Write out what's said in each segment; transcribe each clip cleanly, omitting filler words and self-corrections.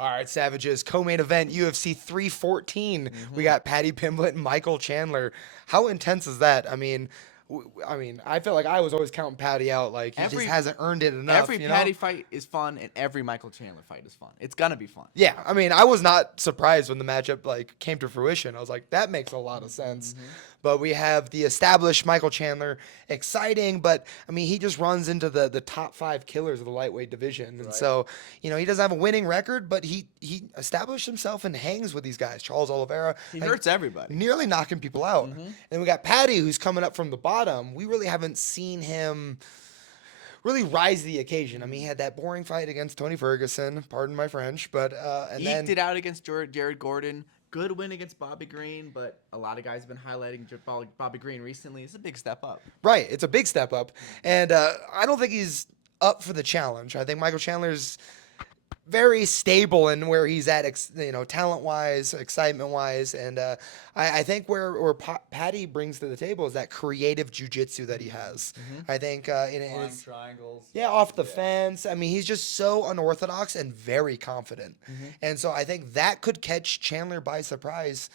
All right, Savages, co-main event, UFC 314. We got Paddy Pimblett and Michael Chandler. How intense is that? I feel like I was always counting Paddy out. Like he just Every hasn't earned it every enough, you know? Paddy fight is fun, and every Michael Chandler fight is fun. It's gonna be fun. Yeah, I was not surprised when the matchup like came to fruition. I was like, that makes a lot of sense. But we have the established Michael Chandler, exciting, but he just runs into the top five killers of the lightweight division, and so he doesn't have a winning record, but he established himself and hangs with these guys. Charles Oliveira, He like, hurts everybody. nearly knocking people out. And then we got Paddy, who's coming up from the bottom. We really haven't seen him really rise to the occasion. He had that boring fight against Tony Ferguson, pardon my French, but and Eked then it out against Jared Gordon. Good win against Bobby Green, but a lot of guys have been highlighting Bobby Green recently. It's a big step up. right, it's a big step up, and I don't think he's up for the challenge. I think Michael Chandler's very stable in where he's at, talent wise, excitement wise, and I think where Paddy brings to the table is that creative jujitsu that he has. I think in Flying his triangles. yeah, off the fence. He's just so unorthodox and very confident, and so I think that could catch Chandler by surprise.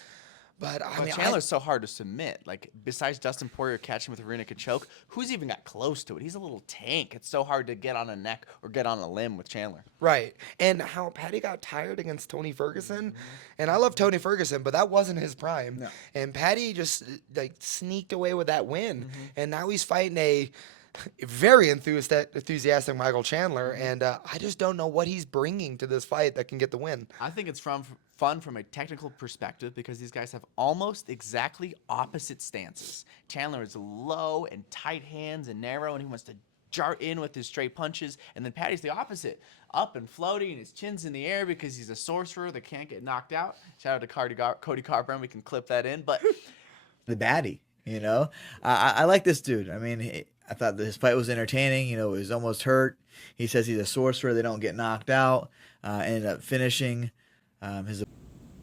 But Chandler's so hard to submit. Like, besides Dustin Poirier catching with a rear naked choke, who's even got close to it? He's a little tank. It's so hard to get on a neck or get on a limb with Chandler. right, and how Paddy got tired against Tony Ferguson, and I love Tony Ferguson, but that wasn't his prime. No. And Paddy just like sneaked away with that win, and now he's fighting a very enthusiastic Michael Chandler, and I just don't know what he's bringing to this fight that can get the win. I think it's fun from a technical perspective because these guys have almost exactly opposite stances. Chandler is low and tight hands and narrow, and he wants to jart in with his straight punches. And then Paddy's the opposite, up and floating, and his chin's in the air because he's a sorcerer that can't get knocked out. Shout out to Cody Garbrandt. We can clip that in. But The baddie, I like this dude. I thought his fight was entertaining. He was almost hurt. He says he's a sorcerer. They don't get knocked out. Ended up finishing his.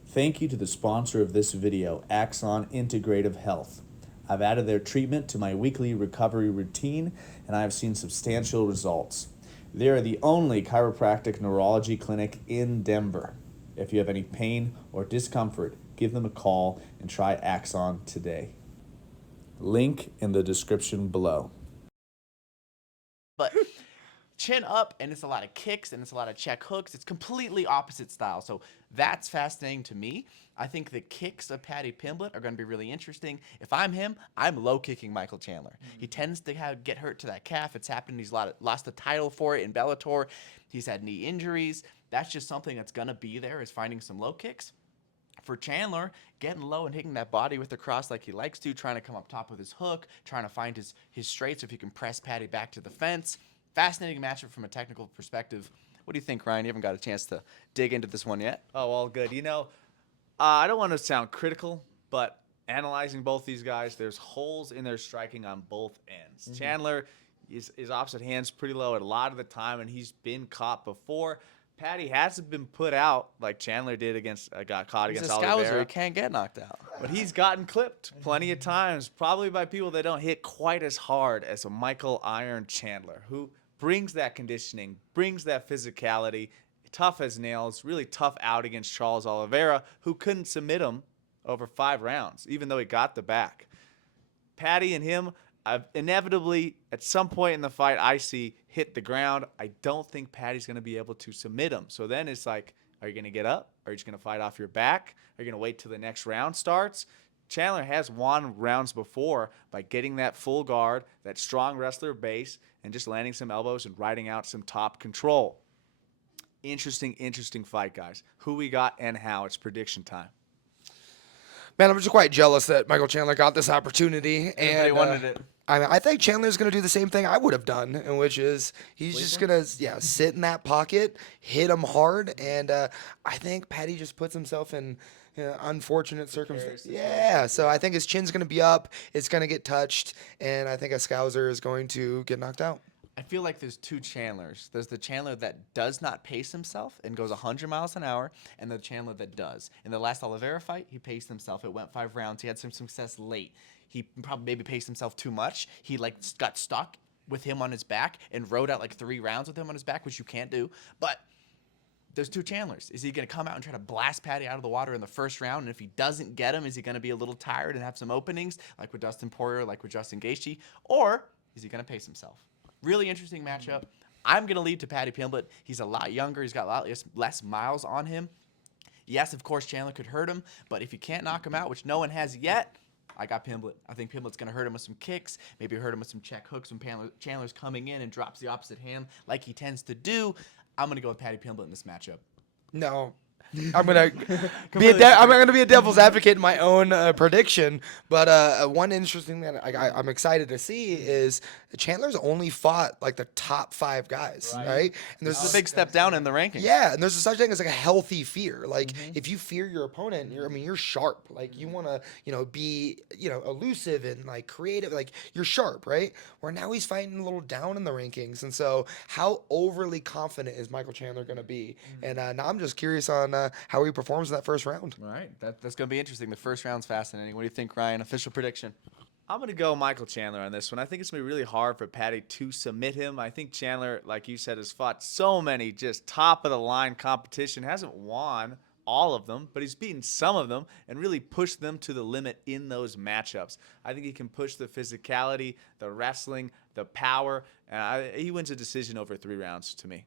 Thank you to the sponsor of this video, Axon Integrative Health. I've added their treatment to my weekly recovery routine, and I have seen substantial results. They are the only chiropractic neurology clinic in Denver. If you have any pain or discomfort, give them a call and try Axon today. Link in the description below. But chin up, and it's a lot of kicks, and it's a lot of check hooks. It's completely opposite style. So that's fascinating to me. I think the kicks of Paddy Pimblett are going to be really interesting. If I'm him, I'm low kicking Michael Chandler. He tends to get hurt to that calf. It's happened. He's lost the title for it in Bellator. He's had knee injuries. That's just something that's going to be there, is finding some low kicks. For Chandler, getting low and hitting that body with the cross like he likes to, trying to come up top with his hook, trying to find his straights, if he can press Paddy back to the fence. Fascinating matchup from a technical perspective. What do you think, Ryan? You haven't got a chance to dig into this one yet. Oh, all good. I don't want to sound critical, but analyzing both these guys, there's holes in their striking on both ends. Chandler, his opposite hand's pretty low at a lot of the time, and he's been caught before. Paddy hasn't been put out like Chandler did got caught He's against a scouser. Oliveira. He can't get knocked out. But he's gotten clipped plenty of times, probably by people that don't hit quite as hard as a Michael Iron Chandler, who brings that conditioning, brings that physicality, tough as nails, really tough out against Charles Oliveira, who couldn't submit him over 5 rounds, even though he got the back. Paddy and him, inevitably, at some point in the fight, I see hit the ground. I don't think Paddy's going to be able to submit him. So then it's like, are you going to get up? Are you just going to fight off your back? Are you going to wait till the next round starts? Chandler has won rounds before by getting that full guard, that strong wrestler base, and just landing some elbows and riding out some top control. Interesting fight, guys. Who we got and how. It's prediction time. Man, I'm just quite jealous that Michael Chandler got this opportunity. Everybody And wanted it. I think Chandler's going to do the same thing I would have done, and which is he's just going to sit in that pocket, hit him hard, and I think Paddy just puts himself in unfortunate circumstances. Yeah, so I think his chin's going to be up, it's going to get touched, and I think a Scouser is going to get knocked out. I feel like there's two Chandlers. There's the Chandler that does not pace himself and goes 100 miles an hour, and the Chandler that does. In the last Oliveira fight, he paced himself. It went 5 rounds. He had some success late. He probably maybe paced himself too much. He got stuck with him on his back and rode out 3 rounds with him on his back, which you can't do. But there's two Chandlers. Is he going to come out and try to blast Paddy out of the water in the first round? And if he doesn't get him, is he going to be a little tired and have some openings, like with Dustin Poirier, like with Justin Gaethje? Or is he going to pace himself? Really interesting matchup. I'm going to lead to Paddy Pimblett. He's a lot younger. He's got a lot less miles on him. Yes, of course, Chandler could hurt him, but if he can't knock him out, which no one has yet, I got Pimblett. I think Pimblett's going to hurt him with some kicks, maybe hurt him with some check hooks when Chandler's coming in and drops the opposite hand like he tends to do. I'm going to go with Paddy Pimblett in this matchup. No. I'm gonna be a devil's advocate in my own prediction, but one interesting thing that I'm excited to see is Chandler's only fought like the top 5 guys, right? And This is a big step down in the rankings. Yeah, and there's such thing as like a healthy fear. Like if you fear your opponent, you're sharp. Like you want to, be, elusive and like creative. Like you're sharp, right? Where now he's fighting a little down in the rankings, and so how overly confident is Michael Chandler going to be? And now I'm just curious on how he performs in that first round. All right, that's going to be interesting. The first round's fascinating. What do you think, Ryan? Official prediction? I'm going to go Michael Chandler on this one. I think it's going to be really hard for Paddy to submit him. I think Chandler, like you said, has fought so many just top-of-the-line competition. Hasn't won all of them, but he's beaten some of them and really pushed them to the limit in those matchups. I think he can push the physicality, the wrestling, the power, and he wins a decision over 3 rounds to me.